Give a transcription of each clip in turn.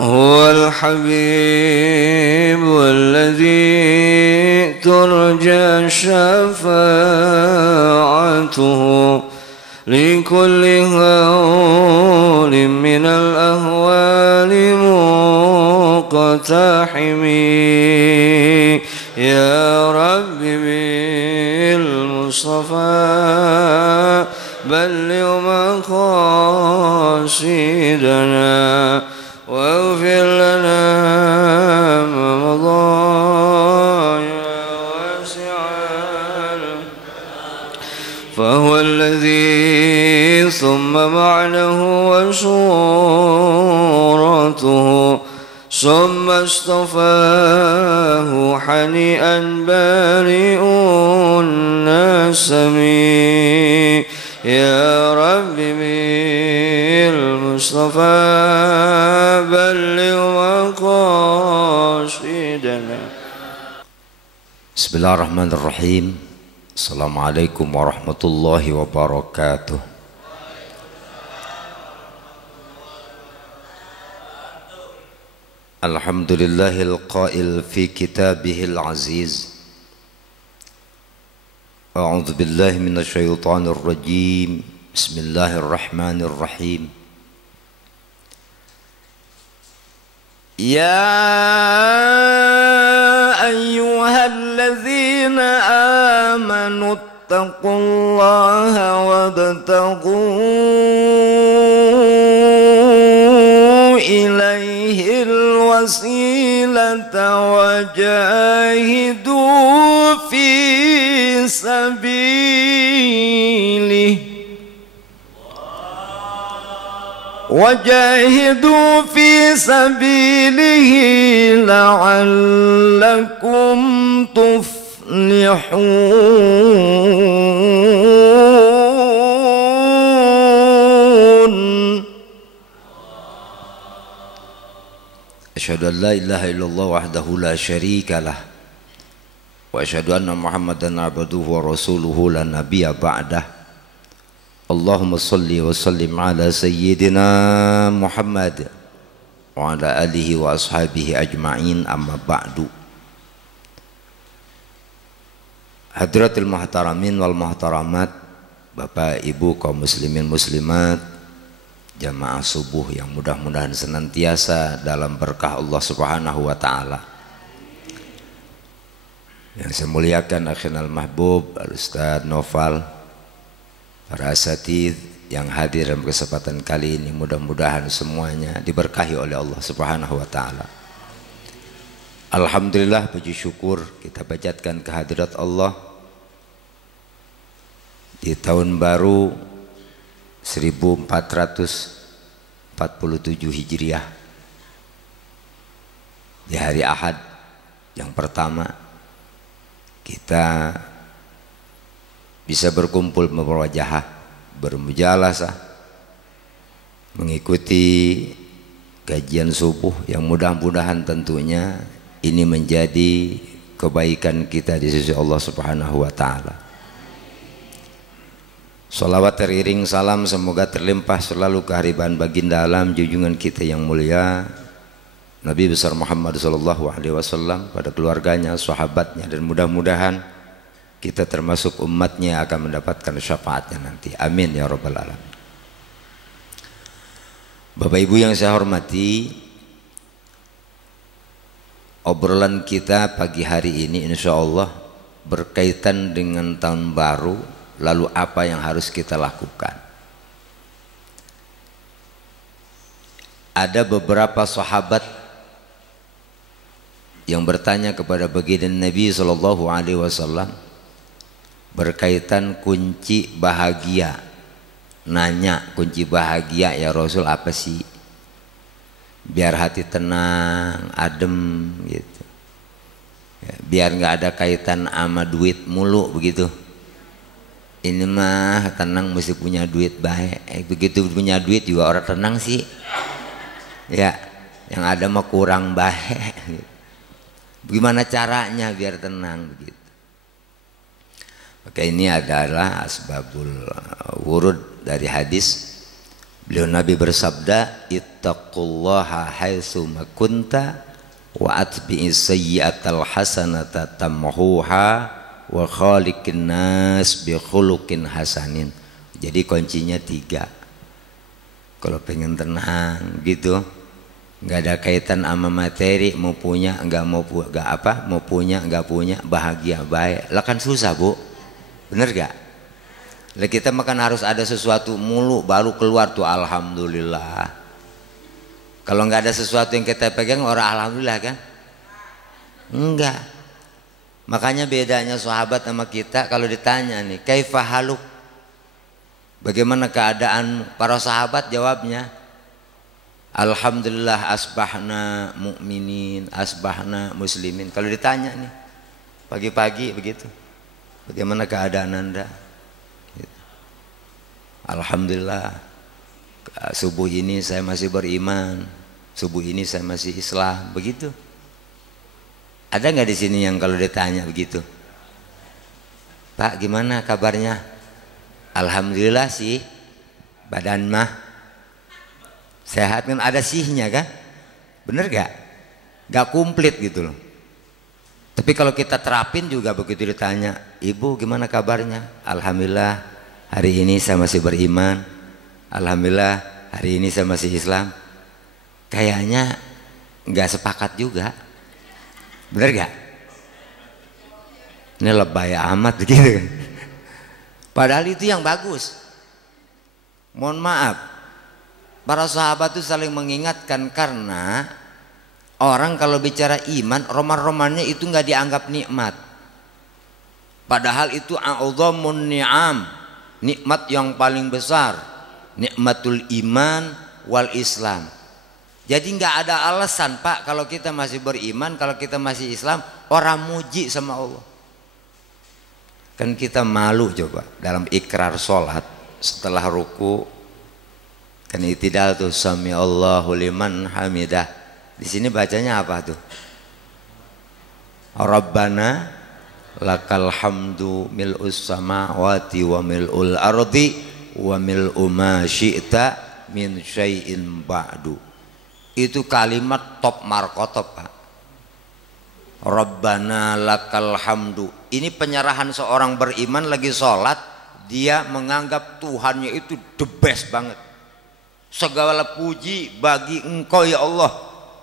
هو الحبيب الذي ترجى شفاعته لكل هول من الأهوال مقتحم يا رب بالمصطفى بلغ مقاصدنا واغفر لنا ما مضى يا واسع فهو الذي ثم معنه وصورته ثم اصطفاه حنيئا بارئ النسم يا رب بالمصطفى بلغ مقاصدنا. Bismillahirrahmanirrahim. Assalamualaikum warahmatullahi wabarakatuh. Alhamdulillahil qail fi kitabihil aziz. A'udzu billahi minasyaitonir rajim. Bismillahirrahmanirrahim. Ya ayyuhalladzina amanu ittaqullaha wabtaghu ilaihil wasilata wajahidu fi sabilihi وجاهدوا في سبيله لعلكم تفلحون أشهد أن لا إله إلا الله وحده لا شريك له وأشهد أن محمدا عبده ورسوله لا نبي بعده Allahumma salli wa sallim ala sayyidina Muhammad wa ala alihi wa ashabihi ajma'in, amma ba'du. Hadratul muhtaramin wal muhtaramat, Bapak Ibu kaum muslimin muslimat, jamaah subuh yang mudah-mudahan senantiasa dalam berkah Allah Subhanahu wa taala. Yang saya muliakan akhinal mahbub Al-Ustaz Noval, para asatidz yang hadir dalam kesempatan kali ini, mudah-mudahan semuanya diberkahi oleh Allah Subhanahu wa taala. Alhamdulillah, puji syukur kita panjatkan kehadirat Allah di tahun baru 1447 Hijriah, di hari Ahad yang pertama kita bisa berkumpul berwajah, bermujalasah, mengikuti kajian subuh yang mudah-mudahan tentunya ini menjadi kebaikan kita di sisi Allah Subhanahu wa taala. Salawat teriring salam semoga terlimpah selalu kehadiran baginda alam junjungan kita yang mulia Nabi besar Muhammad sallallahu alaihi wasallam, pada keluarganya, sahabatnya, dan mudah-mudahan kita termasuk umatnya akan mendapatkan syafaatnya nanti. Amin ya rabbal alamin. Bapak Ibu yang saya hormati, obrolan kita pagi hari ini insya Allah berkaitan dengan tahun baru. Lalu apa yang harus kita lakukan? Ada beberapa sahabat yang bertanya kepada baginda Nabi sallallahu alaihi wasallam berkaitan kunci bahagia. Nanya, kunci bahagia ya Rasul apa sih? Biar hati tenang, adem gitu ya, biar nggak ada kaitan sama duit mulu begitu. Ini mah tenang mesti punya duit baik. Begitu punya duit juga orang tenang sih ya, yang ada mah kurang baik gitu. Bagaimana caranya biar tenang begitu? Maka ini adalah asbabul wurud dari hadis Beliau Nabi bersabda, ittaqullaha haitsu ma kunta wa atbi'is sayyi'atal hasanata tamhuha wa khaliqin nas bi khuluqin hasanin. Jadi kuncinya 3. Kalau pengen tenang gitu, nggak ada kaitan sama materi, mau punya nggak mau punya nggak punya, bahagia baik. Lah kan susah Bu, bener gak? Lah kita makan harus ada sesuatu mulu baru keluar tuh alhamdulillah. Kalau nggak ada sesuatu yang kita pegang orang alhamdulillah kan? Enggak. Makanya bedanya sahabat sama kita, kalau ditanya nih, kaifa haluk? Bagaimana keadaan para sahabat? Jawabnya, alhamdulillah asbahna mu'minin, asbahna muslimin. Kalau ditanya nih, pagi-pagi begitu, bagaimana keadaan Anda? Alhamdulillah, subuh ini saya masih beriman, subuh ini saya masih Islam, begitu. Ada nggak di sini yang kalau ditanya begitu, Pak gimana kabarnya? Alhamdulillah sih, badan mah sehat kan, ada sihnya kan, bener gak? Gak komplit gitu loh. Tapi kalau kita terapin juga begitu ditanya, Ibu gimana kabarnya? Alhamdulillah hari ini saya masih beriman, alhamdulillah hari ini saya masih Islam. Kayaknya nggak sepakat juga, bener gak? Ini lebay amat gitu. Padahal itu yang bagus. Mohon maaf, para sahabat itu saling mengingatkan, karena orang kalau bicara iman, roman-romannya itu nggak dianggap nikmat. Padahal itu a'udhamun ni'am, nikmat yang paling besar, nikmatul iman wal Islam. Jadi nggak ada alasan Pak kalau kita masih beriman, kalau kita masih Islam, orang muji sama Allah. Kan kita malu coba dalam ikrar sholat setelah ruku, kan itidal tuh sami Allahu liman hamidah. Di sini bacanya apa tuh? Rabbana lakal hamdu mil'us samawati wa mil'ul ardi wa mil'u ma syi'ta min syai'in ba'du. Itu kalimat top markotop Pak. Rabbana lakal hamdu. Ini penyerahan seorang beriman lagi sholat, dia menganggap Tuhannya itu the best banget. Segala puji bagi Engkau ya Allah.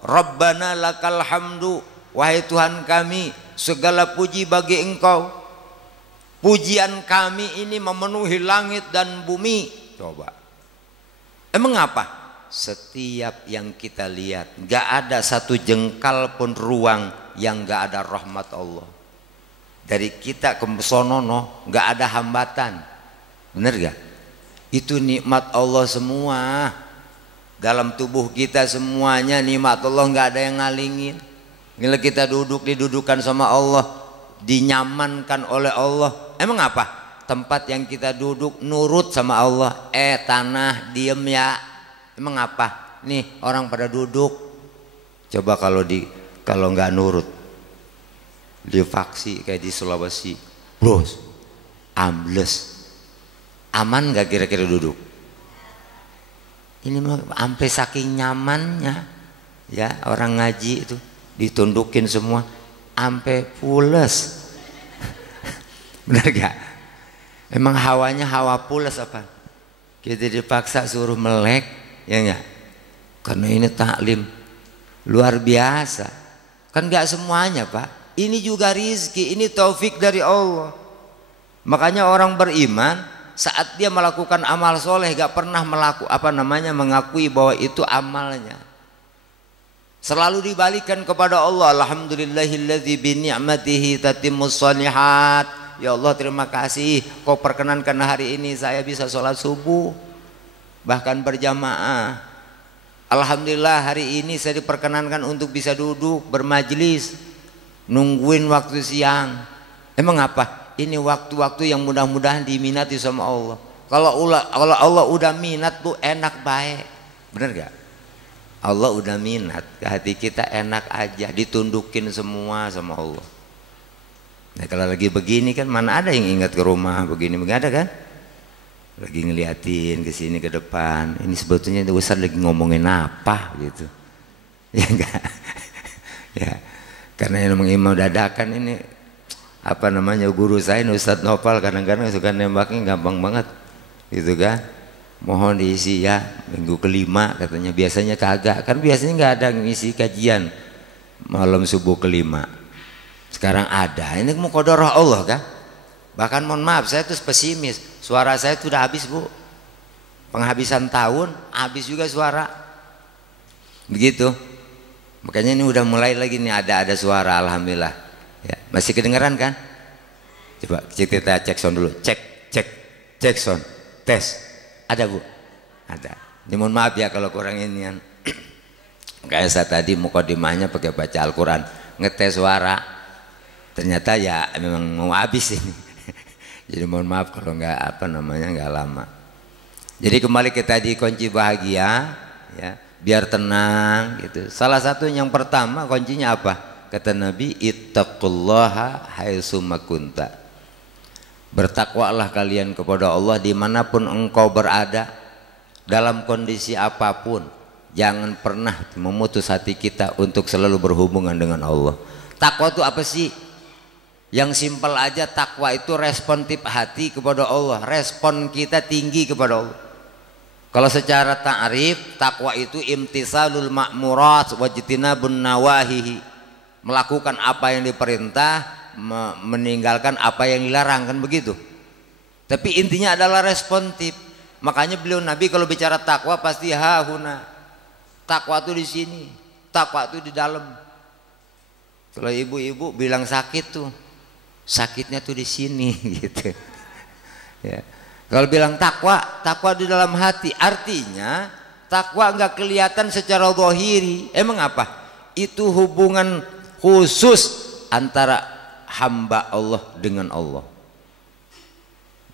Rabbana lakal hamdu, wahai Tuhan kami, segala puji bagi Engkau. Pujian kami ini memenuhi langit dan bumi. Coba, emang apa? Setiap yang kita lihat, gak ada satu jengkal pun ruang yang gak ada rahmat Allah. Dari kita ke sonono gak ada hambatan, bener gak? Itu nikmat Allah semua. Dalam tubuh kita semuanya nikmat Allah, gak ada yang ngalingin. Bila kita duduk didudukan sama Allah, dinyamankan oleh Allah. Emang apa? Tempat yang kita duduk nurut sama Allah. Tanah diem ya. Emang apa? Nih orang pada duduk. Coba kalau nggak nurut, divaksi kayak di Sulawesi, bros, ambles, aman nggak kira-kira duduk? Ini mah sampai saking nyamannya, ya orang ngaji itu ditundukin semua, sampai pules. Benar gak? Emang hawanya hawa pules apa? Kita dipaksa suruh melek, ya enggak? Karena ini taklim luar biasa. Kan gak semuanya Pak. Ini juga rizki, ini taufik dari Allah. Makanya orang beriman saat dia melakukan amal soleh gak pernah mengakui bahwa itu amalnya. Selalu dibalikan kepada Allah. Alhamdulillahilladzi bi ni'matihi tatimmus shalihat. Ya Allah terima kasih Kau perkenankan hari ini saya bisa sholat subuh bahkan berjamaah. Alhamdulillah hari ini saya diperkenankan untuk bisa duduk bermajlis, nungguin waktu siang. Emang apa? Ini waktu-waktu yang mudah-mudahan diminati sama Allah. Kalau Allah udah minat tuh enak baik, bener gak? Allah udah minat ke hati kita, enak aja, ditundukin semua sama Allah. Nah kalau lagi begini kan mana ada yang ingat ke rumah begini, ada kan? lagi ngeliatin ke sini ke depan, ini sebetulnya Ustaz lagi ngomongin apa gitu. Ya enggak. Ya. Karena yang imam dadakan ini apa namanya, guru saya Ustadz Nopal kadang-kadang suka nembaknya gampang banget gitu kan. Mohon diisi ya minggu kelima katanya, biasanya kagak, kan biasanya nggak ada ngisi kajian malam subuh kelima. Sekarang ada, ini mau qadarah Allah kan. Bahkan mohon maaf, saya tuh pesimis, suara saya tuh udah habis Bu, penghabisan tahun habis juga suara begitu. Makanya ini udah mulai lagi nih ada suara, alhamdulillah ya. Masih kedengeran kan? Coba kita cek sound dulu, cek sound, tes. Ada Bu? Ada. Ini mohon maaf ya kalau kurang ini kan. Kayak saya tadi mukadimahnya pakai baca Al-Quran, ngetes suara, ternyata ya memang mau habis ini. Jadi mohon maaf kalau nggak apa namanya nggak lama. Jadi kembali kita di kunci bahagia ya, biar tenang gitu. Salah satu yang pertama kuncinya apa? Kata Nabi, ittaqullaha haitsuma kunta. Bertakwalah kalian kepada Allah dimanapun engkau berada, dalam kondisi apapun. Jangan pernah memutus hati kita untuk selalu berhubungan dengan Allah. Takwa itu apa sih? Yang simpel aja, takwa itu responsif hati kepada Allah, respon kita tinggi kepada Allah. Kalau secara ta'rif, takwa itu imtisalul ma'murat wajtinabun nawahihi, melakukan apa yang diperintah, meninggalkan apa yang dilarang, kan begitu. Tapi intinya adalah responsif. Makanya beliau Nabi kalau bicara takwa pasti hahuna. Takwa itu di sini, takwa itu di dalam. Kalau ibu-ibu bilang sakit tuh, sakitnya tuh di sini gitu. Ya. Kalau bilang takwa, takwa di dalam hati. Artinya takwa nggak kelihatan secara zahiri. Emang apa? Itu hubungan khusus antara hamba Allah dengan Allah.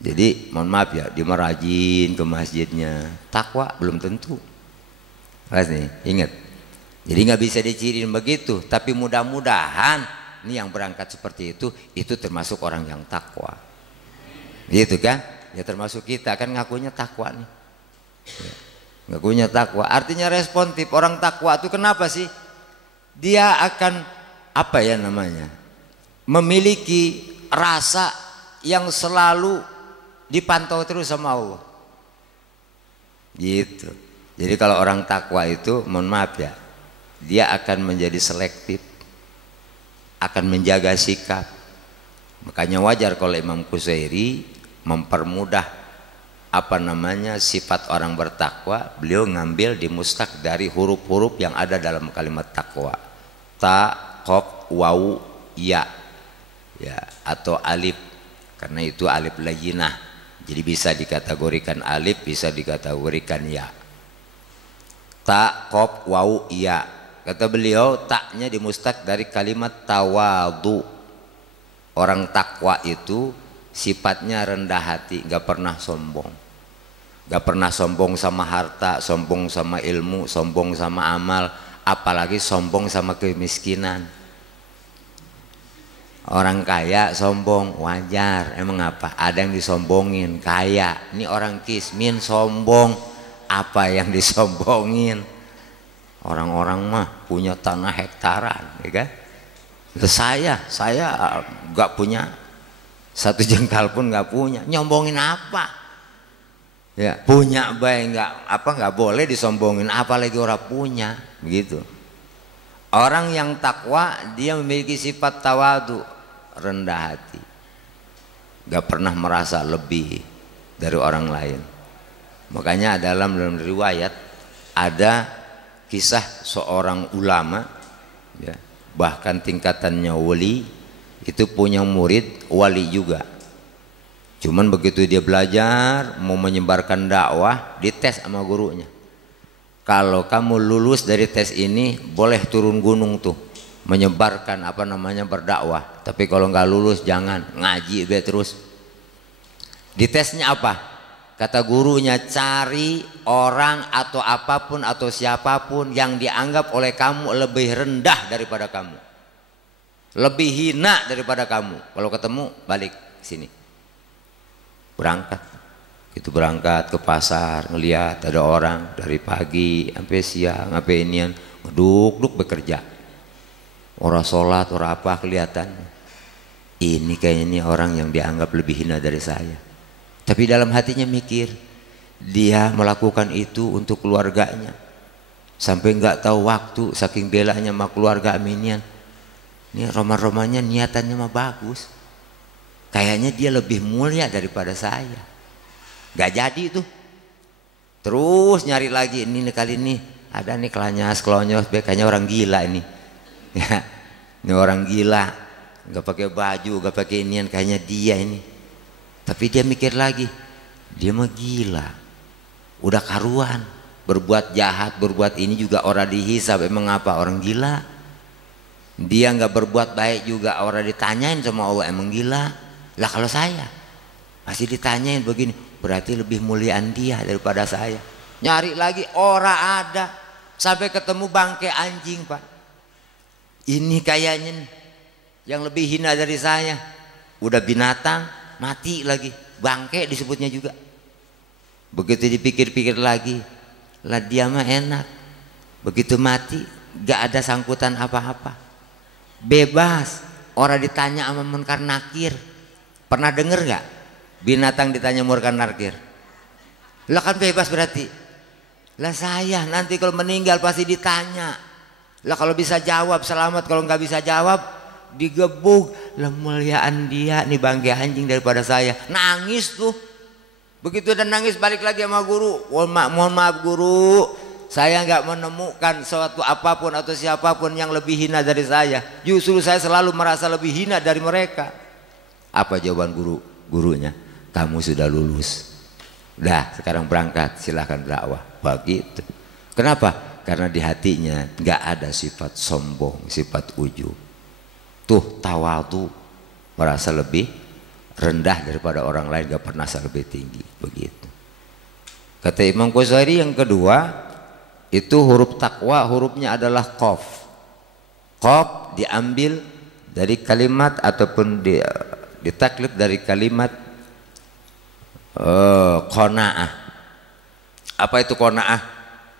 Jadi mohon maaf ya, dia merajin ke masjidnya, takwa belum tentu. Pasti ingat. Jadi nggak bisa dicirin begitu. Tapi mudah-mudahan ini yang berangkat seperti itu termasuk orang yang takwa. Gitu kan? Ya termasuk kita kan ngakunya takwa nih. Ya, ngakunya takwa. Artinya responsif. Orang takwa itu kenapa sih? Dia akan apa ya namanya? Memiliki rasa yang selalu dipantau terus sama Allah. Gitu. Jadi kalau orang takwa itu mohon maaf ya, dia akan menjadi selektif, akan menjaga sikap. Makanya wajar kalau Imam Qusairi mempermudah apa namanya sifat orang bertakwa, beliau ngambil di mustaq dari huruf-huruf yang ada dalam kalimat takwa. Ta, qaf, waw, ya. Ya, atau alif. Karena itu alif layyinah. Jadi bisa dikategorikan alif, bisa dikategorikan ya. Ta, qaf, waw, ya. Kata beliau, taknya di mustaq dari kalimat tawadu. Orang takwa itu sifatnya rendah hati, gak pernah sombong. Gak pernah sombong sama harta, sombong sama ilmu, sombong sama amal, apalagi sombong sama kemiskinan. Orang kaya sombong, wajar. Emang apa? Ada yang disombongin, kaya. Ini orang kismin sombong, apa yang disombongin? Orang-orang mah punya tanah hektaran, ya kan? Saya gak punya satu jengkal pun gak punya. Nyombongin apa? Ya punya baik nggak boleh disombongin, apalagi orang punya, begitu. Orang yang takwa dia memiliki sifat tawadu, rendah hati, gak pernah merasa lebih dari orang lain. Makanya dalam riwayat ada kisah seorang ulama ya, bahkan tingkatannya wali, itu punya murid wali juga. Cuman begitu dia belajar mau menyebarkan dakwah, dites sama gurunya. Kalau kamu lulus dari tes ini boleh turun gunung tuh menyebarkan apa namanya berdakwah. Tapi kalau nggak lulus jangan, ngaji be terus. Ditesnya apa? Kata gurunya, cari orang atau apapun atau siapapun yang dianggap oleh kamu lebih rendah daripada kamu, lebih hina daripada kamu. Kalau ketemu balik sini, berangkat. Gitu berangkat ke pasar, ngelihat ada orang dari pagi sampai siang, sampai inian ngeduk-duk bekerja. Orang sholat, orang apa kelihatan. Ini kayaknya ini orang yang dianggap lebih hina dari saya. Tapi dalam hatinya mikir, dia melakukan itu untuk keluarganya. Sampai nggak tahu waktu, saking belanya sama keluarga aminian. Ini roman-romannya niatannya mah bagus. Kayaknya dia lebih mulia daripada saya. Gak jadi tuh. Terus nyari lagi, ini kali ini ada nih kelanyas kelonyos, kayaknya orang gila ini. Ya, ini orang gila, nggak pakai baju, nggak pakai inian, kayaknya dia ini. Tapi dia mikir lagi, dia mah gila, udah karuan, berbuat jahat, berbuat ini juga orang dihisab. Emang apa orang gila? Dia nggak berbuat baik juga orang ditanyain sama Allah, emang gila? Lah kalau saya masih ditanyain begini, berarti lebih muliaan dia daripada saya. Nyari lagi orang ada, sampai ketemu bangkai anjing, Pak. Ini kayaknya nih, yang lebih hina dari saya. Udah binatang mati lagi, bangkai disebutnya juga. Begitu dipikir-pikir lagi, lah dia mah enak, begitu mati gak ada sangkutan apa-apa, bebas. Orang ditanya sama munkar nakir. Pernah denger gak binatang ditanya munkar nakir? Lah kan bebas berarti. Lah saya nanti kalau meninggal pasti ditanya. Lah kalau bisa jawab selamat, kalau nggak bisa jawab digebuk. Lah muliaan dia nih bangke anjing daripada saya. Nangis tuh. Begitu dan nangis balik lagi sama guru. Mohon maaf guru, saya nggak menemukan suatu apapun atau siapapun yang lebih hina dari saya. Justru saya selalu merasa lebih hina dari mereka. Apa jawaban gurunya? Kamu sudah lulus. Dah sekarang berangkat, silahkan dakwah. Begitu. Kenapa? Karena di hatinya nggak ada sifat sombong, sifat ujub. Tuh tawadu, merasa lebih rendah daripada orang lain, gak pernah lebih tinggi. Begitu. Kata Imam Ghazali yang kedua, itu huruf takwa, hurufnya adalah qaf. Qaf diambil dari kalimat ataupun ditaklif dari kalimat qanaah. Apa itu qanaah?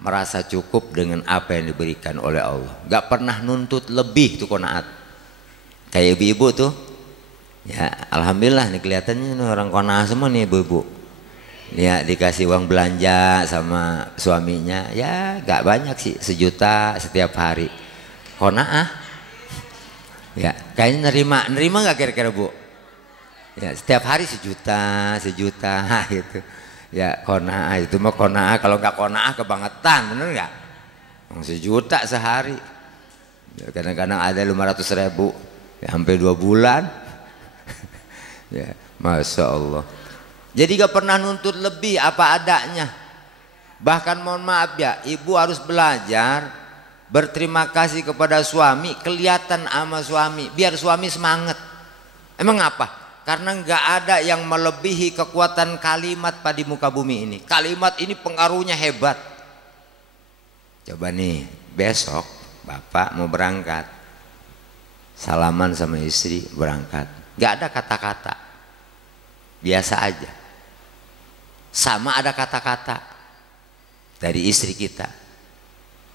Merasa cukup dengan apa yang diberikan oleh Allah, gak pernah nuntut lebih. Itu qanaat. Kayak ibu-ibu tuh, ya alhamdulillah nih kelihatannya nih orang qanaah semua nih ibu-ibu. Ya dikasih uang belanja sama suaminya, ya gak banyak sih, 1 juta setiap hari. Qanaah. Ya kayaknya nerima gak kira-kira Bu? Ya setiap hari 1 juta gitu. Ya qanaah itu mah qanaah. Kalau nggak qanaah kebangetan, bener nggak? 1 juta sehari. Ya, kadang-kadang ada 500.000 ya, sampai 2 bulan. Ya, masya Allah. Jadi nggak pernah nuntut lebih, apa adanya. Bahkan mohon maaf ya, ibu harus belajar berterima kasih kepada suami, kelihatan sama suami, biar suami semangat. Emang apa? Karena nggak ada yang melebihi kekuatan kalimat pada muka bumi ini. Kalimat ini pengaruhnya hebat. Coba nih, besok bapak mau berangkat, salaman sama istri berangkat, nggak ada kata-kata, biasa aja. Sama ada kata-kata dari istri kita,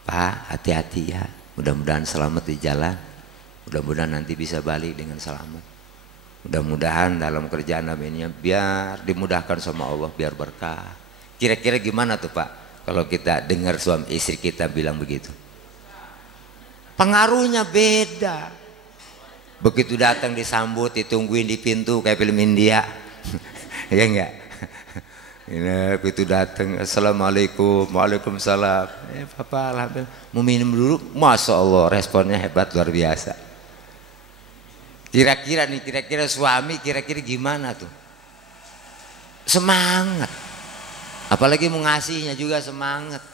Pak hati-hati ya, mudah-mudahan selamat di jalan, mudah-mudahan nanti bisa balik dengan selamat. Mudah-mudahan dalam kerjaan ini biar dimudahkan sama Allah, biar berkah. Kira-kira gimana tuh Pak kalau kita dengar suami istri kita bilang begitu? Pengaruhnya beda. Begitu datang disambut, ditungguin di pintu kayak film India. Ya enggak? Ini begitu datang, assalamualaikum, waalaikumsalam. Papa alhamdulillah. Mau minum dulu, masya Allah responnya hebat luar biasa. Kira-kira suami kira-kira gimana tuh? Semangat. Apalagi mau ngasihnya juga semangat.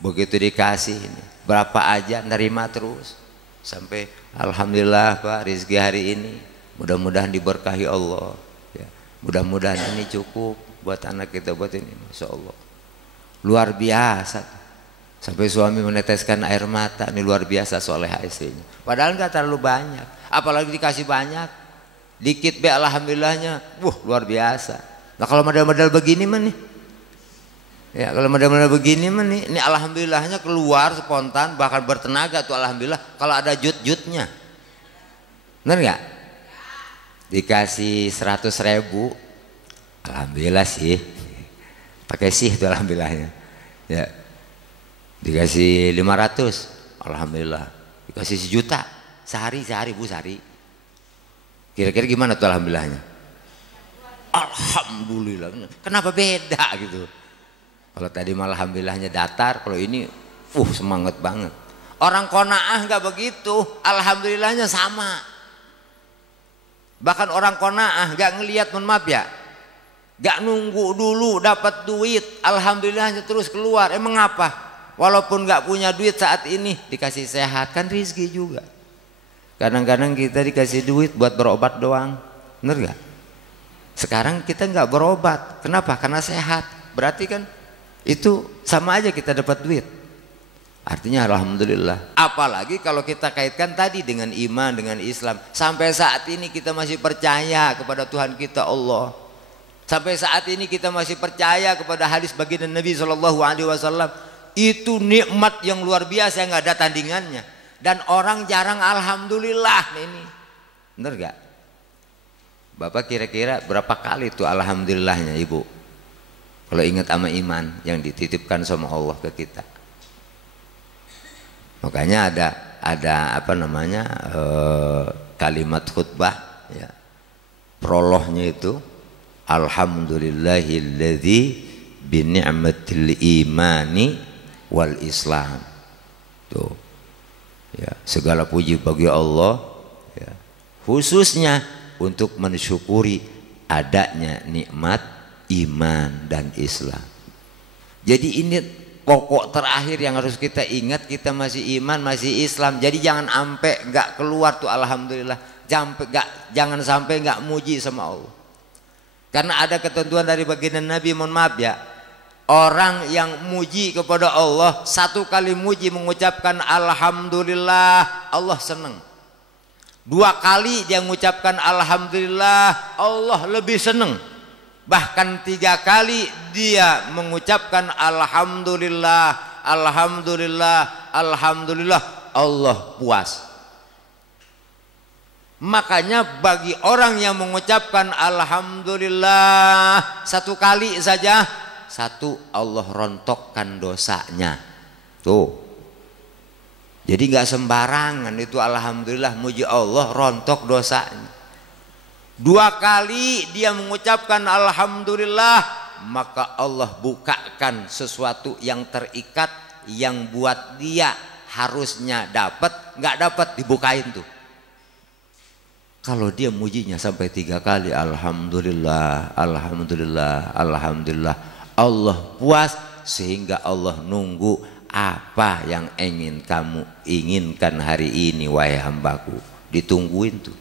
Begitu dikasih ini, berapa aja nerima terus. Sampai alhamdulillah Pak rezeki hari ini mudah-mudahan diberkahi Allah. Ya, mudah-mudahan ini cukup buat anak kita, buat ini. Masya Allah. Luar biasa. Sampai suami meneteskan air mata, ini luar biasa soleha istrinya. Padahal nggak terlalu banyak. Apalagi dikasih banyak, dikit be alhamdulillahnya, luar biasa. Nah kalau model-model begini mah nih, ya kalau model-model begini mah nih, ini alhamdulillahnya keluar spontan, bahkan bertenaga tuh alhamdulillah. Kalau ada jut-jutnya, bener nggak? Dikasih 100.000, alhamdulillah sih, pakai sih tuh alhamdulillahnya. Ya, dikasih 500, alhamdulillah. Dikasih 1 juta, sehari Bu sehari. Kira-kira gimana tuh alhamdulillahnya? Alhamdulillah. Kenapa beda gitu? Kalau tadi malah alhamdulillahnya datar, kalau ini semangat banget. Orang qanaah nggak begitu, alhamdulillahnya sama. Bahkan orang qanaah nggak ngelihat, mohon maaf ya, nggak nunggu dulu dapat duit, alhamdulillahnya terus keluar. Emang apa? Walaupun nggak punya duit saat ini, dikasih sehat, kan rezeki juga. Kadang-kadang kita dikasih duit buat berobat doang, bener nggak? Sekarang kita nggak berobat, kenapa? Karena sehat. Berarti kan itu sama aja kita dapat duit. Artinya alhamdulillah. Apalagi kalau kita kaitkan tadi dengan iman, dengan Islam. Sampai saat ini kita masih percaya kepada Tuhan kita Allah. Sampai saat ini kita masih percaya kepada hadis baginda Nabi SAW. Itu nikmat yang luar biasa, yang nggak ada tandingannya. Dan orang jarang alhamdulillah ini. Bener gak? Bapak kira-kira berapa kali tuh alhamdulillahnya Ibu? Kalau ingat sama iman yang dititipkan sama Allah ke kita. Makanya ada apa namanya kalimat khutbah ya. Prolognya itu alhamdulillahilladzi bi ni'matil imani wal Islam. Tuh. Ya, segala puji bagi Allah ya, khususnya untuk mensyukuri adanya nikmat iman dan Islam. Jadi ini pokok terakhir yang harus kita ingat, kita masih iman, masih Islam. Jadi jangan sampai nggak keluar tuh alhamdulillah, jangan sampai nggak muji sama Allah. Karena ada ketentuan dari baginda Nabi, mohon maaf ya, orang yang muji kepada Allah, 1 kali muji mengucapkan alhamdulillah, Allah senang. 2 kali dia mengucapkan alhamdulillah, Allah lebih senang. Bahkan 3 kali dia mengucapkan alhamdulillah, alhamdulillah, alhamdulillah, Allah puas. Makanya bagi orang yang mengucapkan alhamdulillah 1 kali saja, 1 Allah rontokkan dosanya. Tuh. Jadi nggak sembarangan itu alhamdulillah muji Allah, rontok dosanya. 2 kali dia mengucapkan alhamdulillah, maka Allah bukakan sesuatu yang terikat, yang buat dia harusnya dapat, nggak dapat dibukain tuh. Kalau dia mujinya sampai 3 kali alhamdulillah, alhamdulillah, alhamdulillah, Allah puas sehingga Allah nunggu apa yang ingin kamu inginkan hari ini wahai hambaku, ditungguin tuh.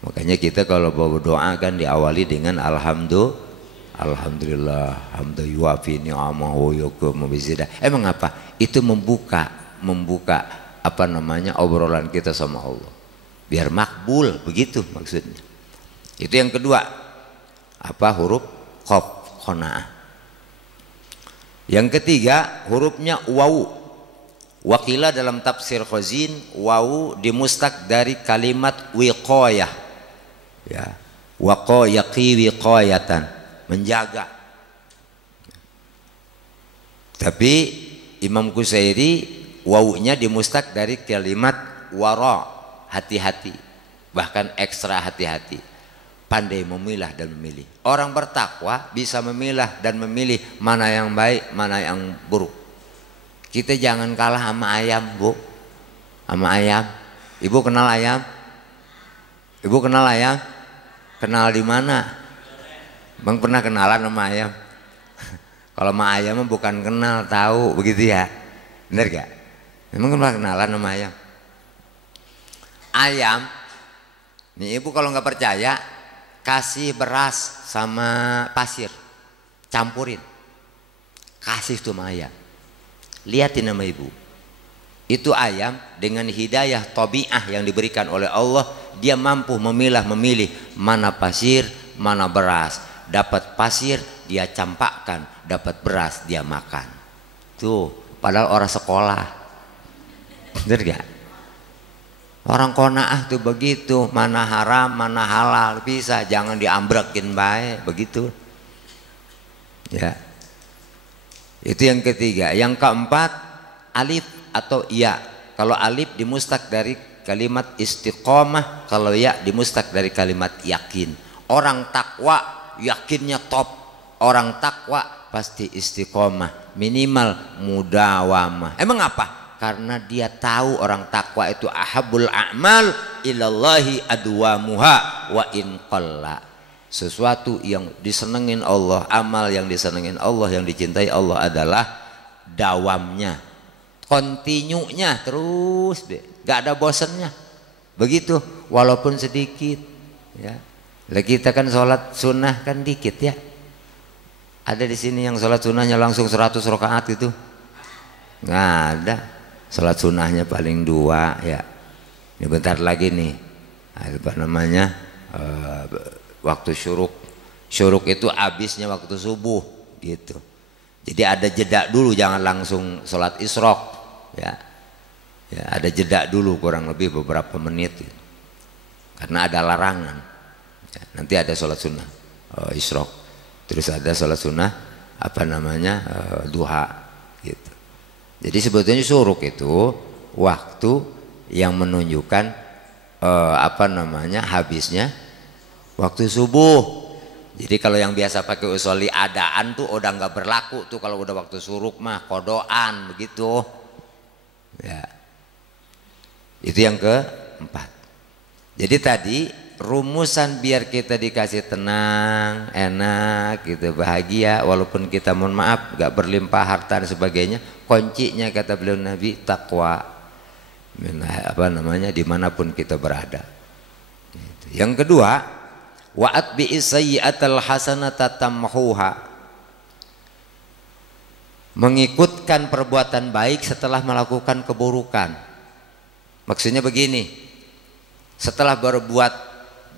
Makanya kita kalau berdoa kan diawali dengan alhamdulillah, hamda yuafi ni'amahu yukum bizida. Emang apa? Itu membuka apa namanya obrolan kita sama Allah. Biar makbul, begitu maksudnya. Itu yang kedua. Apa? Huruf qaf, qanaah. Yang ketiga hurufnya wawu. Wakila dalam tafsir Khazin, wawu dimustaq dari kalimat wiqayah. Ya, waqayaqi wiqayatan, menjaga. Tapi Imam Qusairi wawunya dimustaq dari kalimat wara, hati-hati, bahkan ekstra hati-hati, pandai memilah dan memilih. Orang bertakwa bisa memilah dan memilih mana yang baik, mana yang buruk. Kita jangan kalah sama ayam, Bu. Sama ayam. Ibu kenal ayam? Ibu kenal ayam? Kenal di mana? Bang pernah kenalan sama ayam? Kalau sama ayam bukan kenal, tahu, begitu ya? Bener gak? Memang pernah kenalan sama ayam? Ayam, nih ibu kalau nggak percaya, kasih beras sama pasir, campurin, kasih tuh sama ayam. Lihatin sama ibu. Itu ayam dengan hidayah tabi'ah yang diberikan oleh Allah, dia mampu memilih mana pasir, mana beras. dapat pasir dia campakkan, dapat beras dia makan. Tuh, padahal orang sekolah. Bener gak? Orang qanaah tuh begitu, mana haram, mana halal, bisa, jangan diambrekin baik, begitu. Ya. Itu yang ketiga. Yang keempat, alif atau ya. Kalau alif dimustaq dari kalimat istiqomah, kalau ya dimustaq dari kalimat yakin. Orang takwa yakinnya top, orang takwa pasti istiqomah, minimal mudawamah. Emang apa? Karena dia tahu orang takwa itu ahabul a'mal ilallahi adwamuha wa in qalla. Sesuatu yang disenengin Allah, amal yang disenengin Allah, yang dicintai Allah adalah dawamnya, kontinunya terus, gak ada bosannya. Begitu, walaupun sedikit. Ya, kita kan sholat sunnah kan dikit ya. Ada di sini yang sholat sunnahnya langsung 100 rakaat itu? Nggak ada. Sholat sunnahnya paling 2 ya. Ini bentar lagi nih, apa namanya, waktu syuruk. Syuruk itu habisnya waktu subuh gitu. Jadi ada jeda dulu, jangan langsung sholat isyraq ya. Ya, ada jeda dulu kurang lebih beberapa menit gitu. Karena ada larangan ya, nanti ada sholat sunnah isyraq, terus ada sholat sunnah apa namanya duha gitu. Jadi sebetulnya syuruk itu waktu yang menunjukkan apa namanya habisnya waktu subuh. Jadi kalau yang biasa pakai usolli adaan tuh udah nggak berlaku tuh, kalau udah waktu syuruk mah kodoan begitu ya. Itu yang keempat. Jadi tadi rumusan biar kita dikasih tenang, enak gitu, bahagia walaupun kita mohon maaf gak berlimpah harta dan sebagainya, kuncinya kata beliau Nabi takwa, apa namanya, dimanapun kita berada. Yang kedua, wa'at bi'is sayyi'atal hasanata tamhuha, mengikutkan perbuatan baik setelah melakukan keburukan. Maksudnya begini, setelah berbuat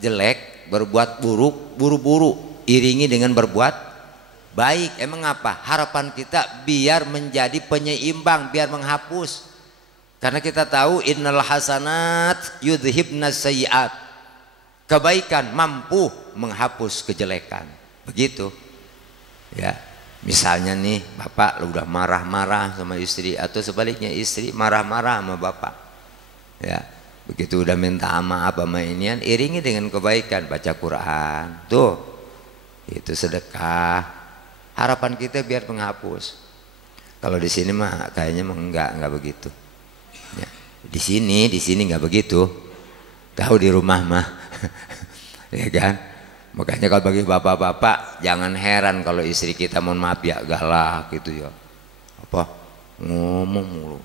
jelek, berbuat buruk, buru-buru iringi dengan berbuat baik. Emang apa? Harapan kita biar menjadi penyeimbang, biar menghapus. Karena kita tahu innal hasanat yudhibnas sayyiat, kebaikan mampu menghapus kejelekan. Begitu ya. Misalnya nih, bapak udah marah-marah sama istri, atau sebaliknya istri marah-marah sama bapak ya. Begitu udah minta maaf sama inian, iringi dengan kebaikan, baca Quran, tuh itu sedekah. Harapan kita biar menghapus. Kalau di sini mah kayaknya mah enggak begitu ya. Di sini nggak begitu, tahu di rumah mah ya kan. Makanya kalau bagi bapak-bapak jangan heran kalau istri kita mohon maaf ya galak gitu ya, apa ngomong mulu.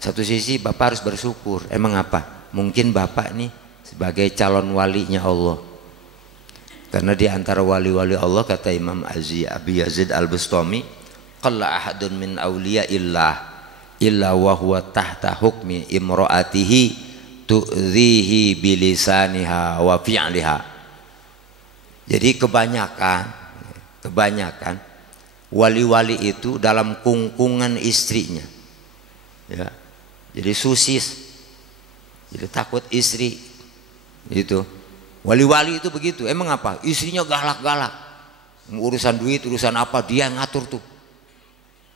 Satu sisi bapak harus bersyukur. Emang apa? Mungkin bapak nih sebagai calon walinya Allah. Karena di antara wali-wali Allah kata Imam Abi Yazid Al-Bustami, qalla ahadun min awliya illa wa huwa tahta hukmi imra'atihi tu'dhihi bilisaniha wa fi'liha. Jadi kebanyakan wali-wali itu dalam kungkungan istrinya ya. Jadi susis, jadi takut istri gitu. Wali-wali itu begitu. Emang apa? Istrinya galak-galak, urusan duit, urusan apa dia ngatur tuh.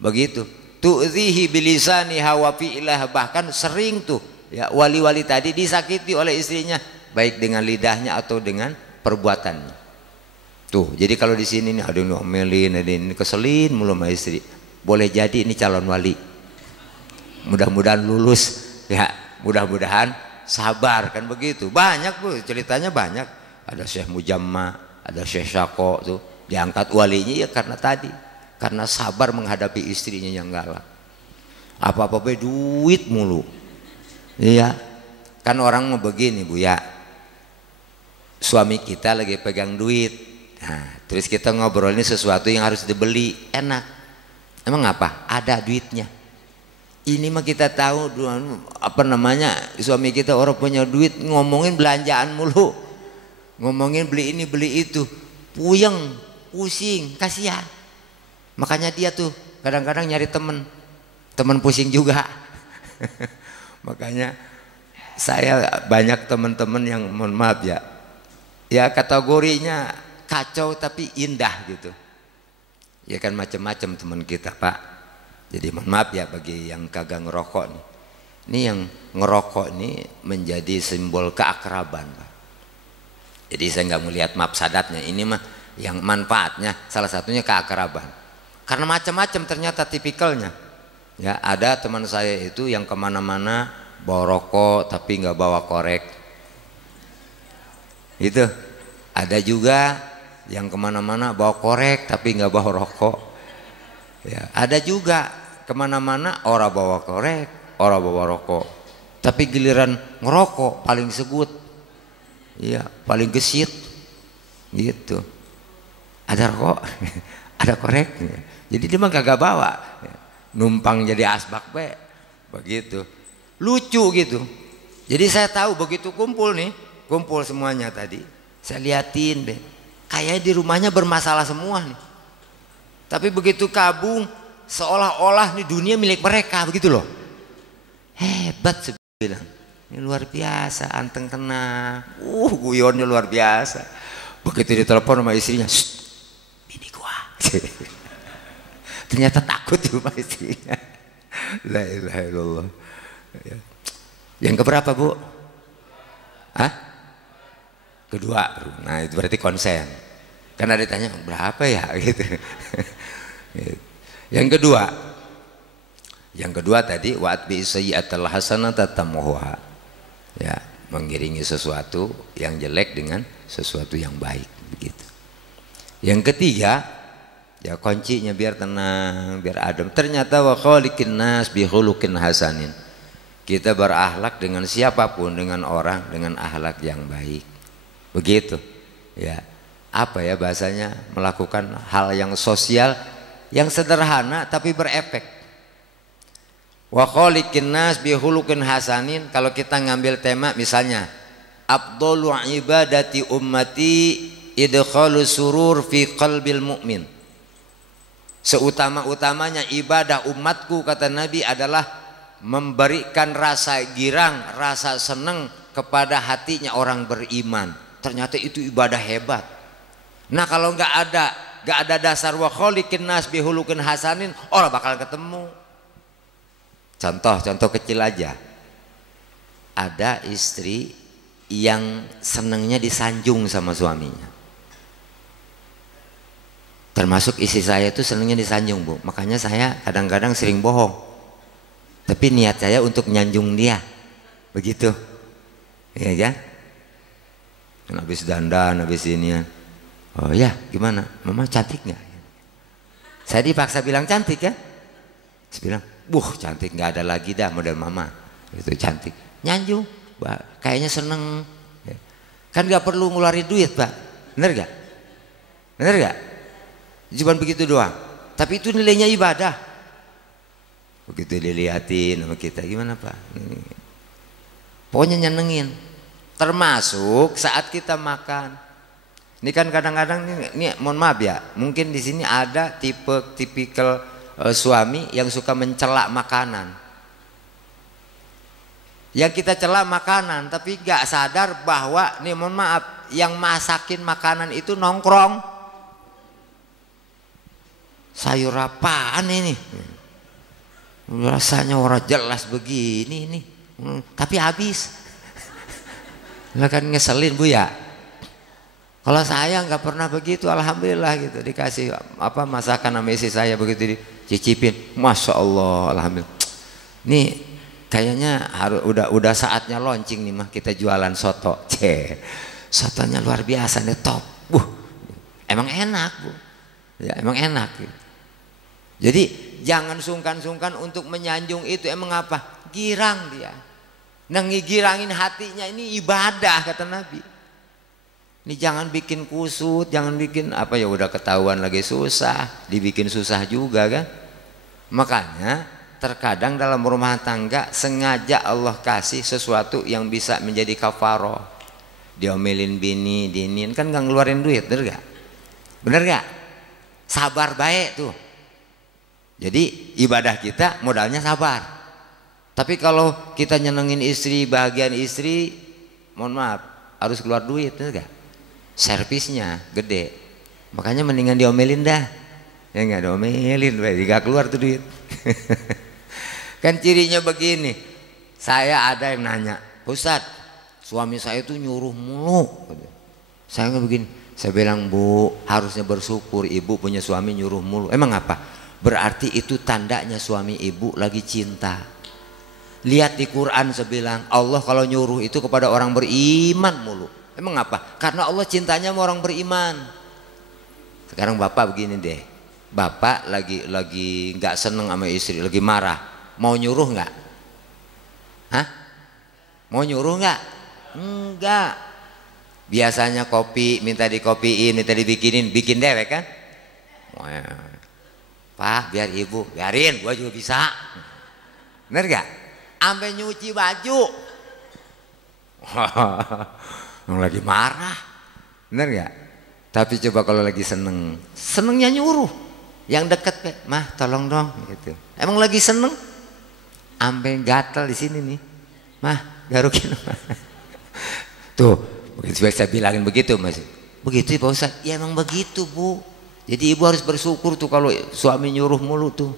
Begitu. Tu'dhihi bilisaniha wa fi'liha, bahkan sering tuh ya wali-wali tadi disakiti oleh istrinya, baik dengan lidahnya atau dengan perbuatannya. Tuh, jadi kalau di sini nih ada yang ngomelin, ada yang keselin mulu sama istri, boleh jadi ini calon wali. Mudah-mudahan lulus ya, mudah-mudahan sabar, kan begitu. Banyak bu ceritanya, banyak. Ada Syekh Mujamma, ada Syekh Syako tuh diangkat walinya ya karena tadi, karena sabar menghadapi istrinya yang galak. Apa-apa duit mulu. Iya. Kan orang mau begini bu ya, suami kita lagi pegang duit, nah, terus kita ngobrolin sesuatu yang harus dibeli, enak. Emang apa? Ada duitnya. Ini mah kita tahu apa namanya, suami kita orang punya duit, ngomongin belanjaan mulu, ngomongin beli ini beli itu. puyeng, pusing, kasihan. Makanya dia tuh kadang-kadang nyari teman pusing juga. Makanya saya banyak teman-teman yang mohon maaf ya kategorinya kacau tapi indah gitu. Ya kan macam-macam teman kita Pak. Jadi mohon maaf ya bagi yang kagak ngerokok nih. Ini yang ngerokok ini menjadi simbol keakraban Pak. Jadi saya nggak melihat mafsadatnya, ini mah yang manfaatnya salah satunya keakraban. Karena macam-macam ternyata tipikalnya. Ya ada teman saya itu yang kemana-mana bawa rokok tapi nggak bawa korek. Itu ada juga yang kemana-mana bawa korek tapi nggak bawa rokok. Ya ada juga kemana-mana orang bawa korek, orang bawa rokok, tapi giliran ngerokok paling sebut, iya paling gesit, gitu. Ada rokok, ada korek, jadi dia mah kagak bawa, numpang jadi asbak be, begitu, lucu gitu. Jadi saya tahu begitu kumpul semuanya tadi, saya liatin be, kayaknya di rumahnya bermasalah semua nih, tapi begitu kabung seolah-olah nih dunia milik mereka begitu loh. Hebat saya bilang, ini luar biasa, anteng tenang, guyonnya luar biasa. Begitu ditelepon sama istrinya, bini gua, ternyata takut sama istrinya. La ilaha illallah. Yang keberapa Bu? Hah? Kedua. Nah itu berarti konsen. Karena ditanya berapa ya gitu. Yang kedua tadi wa'at bi sayyi'atil hasanata tamuha. Ya, mengiringi sesuatu yang jelek dengan sesuatu yang baik begitu. Yang ketiga, ya kuncinya biar tenang, biar adem. Ternyata wa khaliqin nas bi khuluqin hasanin. Kita berakhlak dengan siapapun, dengan orang dengan akhlak yang baik. Begitu. Ya. Apa ya bahasanya, melakukan hal yang sosial yang sederhana tapi berefek. Wa khaliqin nas bi khuluqin hasanin. Kalau kita ngambil tema misalnya afdhalu ibadati ummati idkhalu surur fi qalbil mu'min. Seutama-utamanya ibadah umatku kata Nabi adalah memberikan rasa girang, rasa senang kepada hatinya orang beriman. Ternyata itu ibadah hebat. Nah kalau nggak ada dasar wa khaliqin nas bi khuluqin hasanin, orang bakal ketemu. Contoh kecil aja. Ada istri yang senangnya disanjung sama suaminya. Termasuk istri saya itu senangnya disanjung Bu. Makanya saya kadang-kadang sering bohong. Tapi niat saya untuk nyanjung dia. Begitu. Iya kan? Habis dandan, habis ini. Oh ya, gimana? Mama cantik nggak? Saya dipaksa bilang cantik ya. Saya bilang, cantik nggak ada lagi dah model mama. Itu cantik. Nyanjung, kayaknya seneng. Kan nggak perlu ngeluarin duit, Pak. Bener gak? Bener gak? Cuma begitu doang. Tapi itu nilainya ibadah. Begitu dilihatin sama kita, gimana Pak? Pokoknya nyenengin. Termasuk saat kita makan. Ini kan kadang-kadang ini mohon maaf ya, mungkin di sini ada tipikal suami yang suka mencela makanan. Yang kita cela makanan, tapi gak sadar bahwa nih mohon maaf, yang masakin makanan itu nongkrong. Sayur apaan ini? Rasanya orang jelas begini nih, tapi habis. Lah kan ngeselin Bu ya. Kalau saya nggak pernah begitu, alhamdulillah gitu, dikasih apa masakan sama istri saya begitu dicicipin, masya Allah, alhamdulillah. Nih kayaknya udah saatnya launching nih mah, kita jualan soto, sotonya luar biasa nih, top, emang enak Bu, ya emang enak. Gitu. Jadi jangan sungkan-sungkan untuk menyanjung itu, emang apa? Girang dia, ngigirangin hatinya, ini ibadah kata Nabi. Ini jangan bikin kusut, jangan bikin apa ya udah ketahuan lagi susah, dibikin susah juga kan. Makanya terkadang dalam rumah tangga sengaja Allah kasih sesuatu yang bisa menjadi kafaroh. Diomelin bini, dinin kan nggak ngeluarin duit, bener gak? Bener gak? Sabar baik tuh. Jadi ibadah kita modalnya sabar. Tapi kalau kita nyenengin istri, bahagian istri, mohon maaf, harus keluar duit, bener gak? Servisnya gede. Makanya mendingan diomelin dah. Ya nggak diomelin, gak keluar tuh duit. Kan cirinya begini. Saya ada yang nanya, Ustadz, suami saya itu nyuruh mulu. Saya nggak begini. Saya bilang, Bu, harusnya bersyukur ibu punya suami nyuruh mulu. Emang apa? Berarti itu tandanya suami ibu lagi cinta. Lihat di Quran sebilang, Allah kalau nyuruh itu kepada orang beriman mulu. Emang apa? Karena Allah cintanya sama orang beriman. Sekarang bapak begini deh, bapak lagi nggak seneng sama istri, lagi marah, mau nyuruh nggak? Hah? Mau nyuruh nggak? Enggak. Biasanya kopi minta dikopiin, minta dibikinin, bikin dewek kan? Pak, biar ibu, biarin, gua juga bisa. Bener gak? Sampai nyuci baju. Yang lagi marah, bener gak? Tapi coba kalau lagi seneng, senengnya nyuruh. Yang deket, mah tolong dong, gitu. Emang lagi seneng? Sampai gatel di sini nih, mah garukin. Tuh, begitu saya bilangin begitu mas. Begitu Pak Ustadz, ya emang begitu Bu. Jadi ibu harus bersyukur tuh kalau suami nyuruh mulu tuh,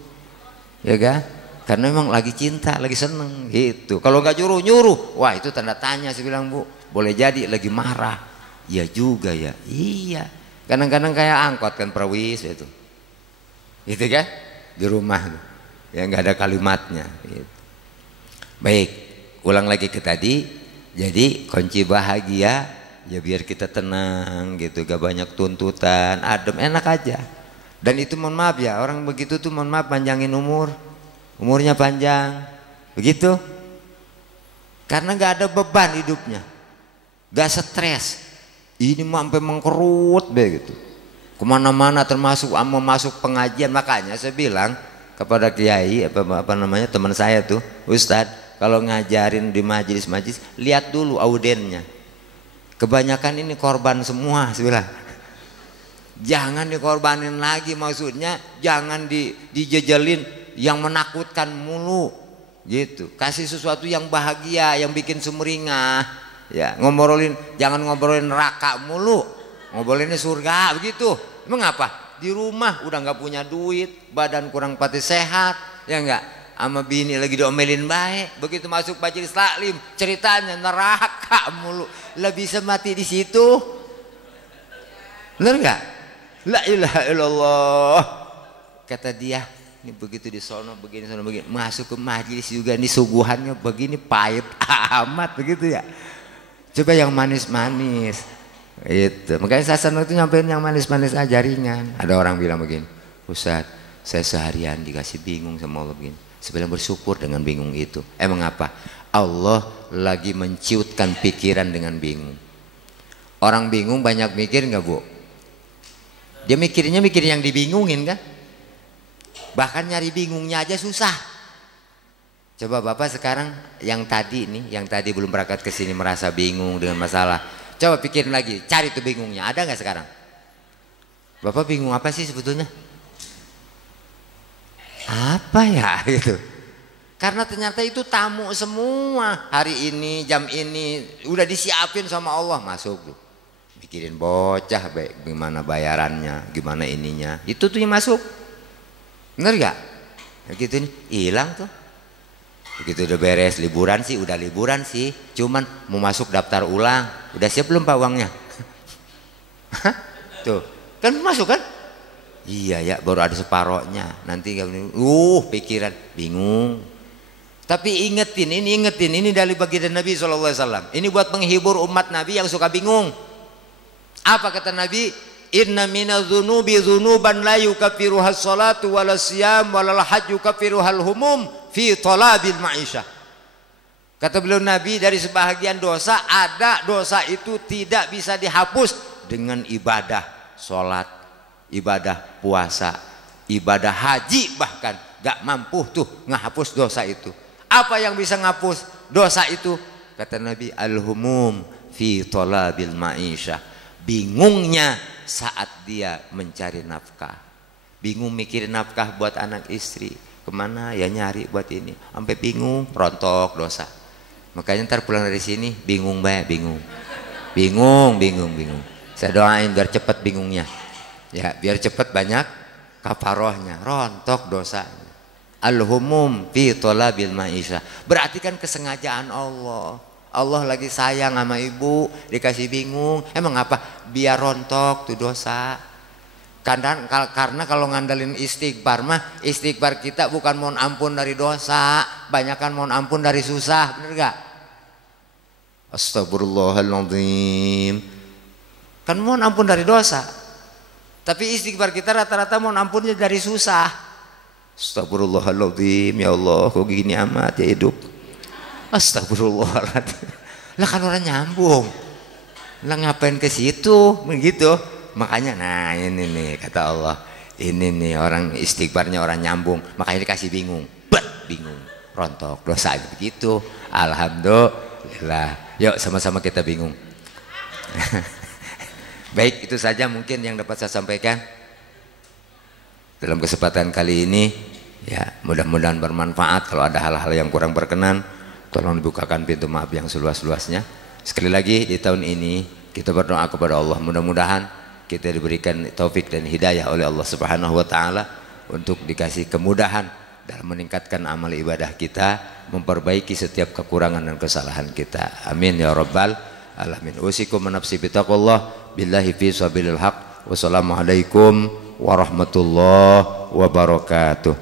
ya kan? Karena memang lagi cinta, lagi seneng gitu. Kalau nggak nyuruh, wah itu tanda tanya. Saya bilang Bu, boleh jadi lagi marah. Ya juga ya, iya. Kadang-kadang kayak angkot kan perwis itu, gitu kan? Di rumah, ya nggak ada kalimatnya. Gitu. Baik, ulang lagi ke tadi. Jadi kunci bahagia ya biar kita tenang gitu, gak banyak tuntutan, adem, enak aja. Dan itu mohon maaf ya, orang begitu tuh mohon maaf panjangin umurnya panjang, begitu. Karena gak ada beban hidupnya, gak stres. Ini sampai mengkerut begitu, kemana-mana termasuk masuk pengajian. Makanya saya bilang kepada kiai apa namanya teman saya tuh, Ustadz, kalau ngajarin di majelis-majelis, lihat dulu audiennya. Kebanyakan ini korban semua, sebelah. Jangan dikorbanin lagi, maksudnya jangan dijejelin yang menakutkan mulu, gitu. Kasih sesuatu yang bahagia, yang bikin sumringah. Ya, jangan ngobrolin neraka mulu, ngobrolinnya surga, begitu. Emang apa? Di rumah udah nggak punya duit, badan kurang pati sehat, ya enggak? Sama bini lagi diomelin baik, begitu masuk majelis taklim ceritanya neraka mulu. Lah bisa mati di situ, bener nggak? La ilaha illallah. Kata dia, ini begitu di sono begini, masuk ke majelis juga nih suguhannya begini pahit amat, begitu ya. Coba yang manis-manis, itu. Makanya saya senang itu nyampein yang manis-manis aja, ringan. Ada orang bilang begini, Ustadz, saya seharian dikasih bingung sama Allah begini. Sebenarnya bersyukur dengan bingung itu. Emang apa? Allah lagi menciutkan pikiran dengan bingung. Orang bingung banyak mikir nggak Bu? Dia mikir yang dibingungin kan? Bahkan nyari bingungnya aja susah. Coba Bapak sekarang yang tadi belum berangkat ke sini merasa bingung dengan masalah. Coba pikirin lagi, cari tuh bingungnya. Ada nggak sekarang? Bapak bingung apa sih sebetulnya? Apa ya gitu. Karena ternyata itu tamu semua. Hari ini jam ini udah disiapin sama Allah, masuk tuh. Pikirin bocah baik, gimana bayarannya, gimana ininya. Itu tuh yang masuk. Bener gak? Gitu nih, hilang tuh. Begitu udah beres liburan sih, udah liburan sih. Cuman mau masuk daftar ulang. Udah siap belum Pak uangnya? Tuh, kan masuk kan? Iya ya, baru ada separohnya. Nanti pikiran bingung. Tapi ingetin ini dari baginda Nabi SAW. Ini buat menghibur umat Nabi yang suka bingung. Apa kata Nabi? Inna minadzunubi dzunuban la yukaffiruhas salatu walas siyam walal hajj yukaffiruhal humum fi talabil ma'isyah. Kata beliau Nabi, dari sebahagian dosa ada dosa itu tidak bisa dihapus dengan ibadah salat, ibadah puasa, ibadah haji, bahkan gak mampu tuh ngehapus dosa itu. Apa yang bisa ngapus dosa itu? Kata Nabi, al-humum fi talabil ma'isyah. Bingungnya saat dia mencari nafkah. Bingung mikirin nafkah buat anak istri, kemana ya nyari buat ini, sampai bingung, rontok dosa. Makanya ntar pulang dari sini bingung banget, bingung. Saya doain biar cepat bingungnya, ya biar cepat banyak kafarohnya, rontok dosa. Al-humum fi thalabil ma'isyah, berarti kan kesengajaan Allah. Allah lagi sayang sama ibu, dikasih bingung, emang apa? Biar rontok tuh dosa. Karena kalau ngandelin istighfar mah, istighfar kita bukan mohon ampun dari dosa, banyakan mohon ampun dari susah, bener gak? Astagfirullahaladzim. Kan mohon ampun dari dosa, tapi istighfar kita rata-rata mohon ampunnya dari susah. Astagfirullahaladzim, ya Allah kok gini amat ya hidup. Astagfirullahaladzim. Lah kan orang nyambung, lah ngapain ke situ begitu. Makanya nah ini nih kata Allah, ini nih orang istighfarnya orang nyambung, makanya dikasih bingung, bingung, rontok dosa begitu. Alhamdulillah. Yuk sama-sama kita bingung. Baik, itu saja mungkin yang dapat saya sampaikan dalam kesempatan kali ini. Ya, mudah-mudahan bermanfaat. Kalau ada hal-hal yang kurang berkenan, tolong dibukakan pintu maaf yang seluas-luasnya. Sekali lagi di tahun ini kita berdoa kepada Allah, mudah-mudahan kita diberikan taufik dan hidayah oleh Allah Subhanahu wa taala untuk dikasih kemudahan dalam meningkatkan amal ibadah kita, memperbaiki setiap kekurangan dan kesalahan kita. Amin ya rabbal alamin. Usikum nafsi bitaqullah billahi fi sabilil haq. Wassalamualaikum warahmatullahi wabarakatuh.